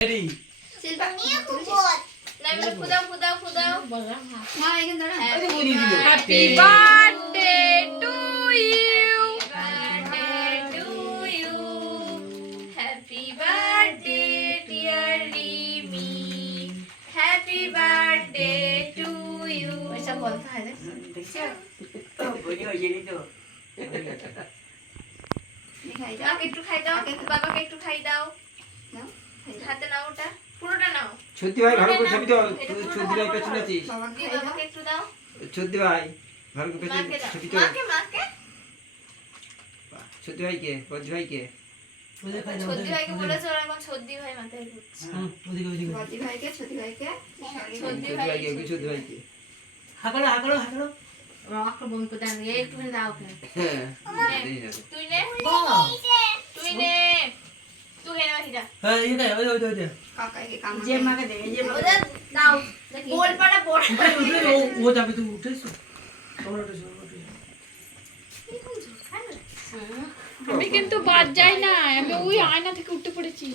ready Shilpa নিয়ে কুপোত না মানে ফুদাও বললাম না এখানে দাঁড়া happy birthday to you happy birthday dear Rimi happy birthday to you ऐसा बोलता है देखो বলি হয়ে গেলি তো খাই দাও একটু খাই দাও বাবাকে একটু খাই দাও নাও হাতে নাও ওটা পুরোটা নাও ছদ্দি ভাই ভালো করে ছবি দাও তুই ছদ্দি ভাই পেছনে আছিস বাবাকে একটু দাও ছদ্দি ভাই ভালো করে পেছনে ছবি দাও মাকে ছদ্দি ভাই কে বদ্দি ভাই কে ছদ্দি ভাইকে বলেছে ওরা এখন ছদ্দি ভাই মাথায় ঘুরছে বদ্দি ভাইকে ছদ্দি ভাইকে ছদ্দি ভাই কে ছদ্দি ভাই কে হাগলো আমাকে বন্ধ করে দেন একটু দাও ওখানে হ্যাঁ তুই নে তুই নে তুই নে হিরা কাকাইকে কাম যে মাকে দে যে ওটা দাও গোল পাড়া পড় আমি কিন্তু বাদ যাই না আমি ওই আয়না থেকে উঠে পড়েছি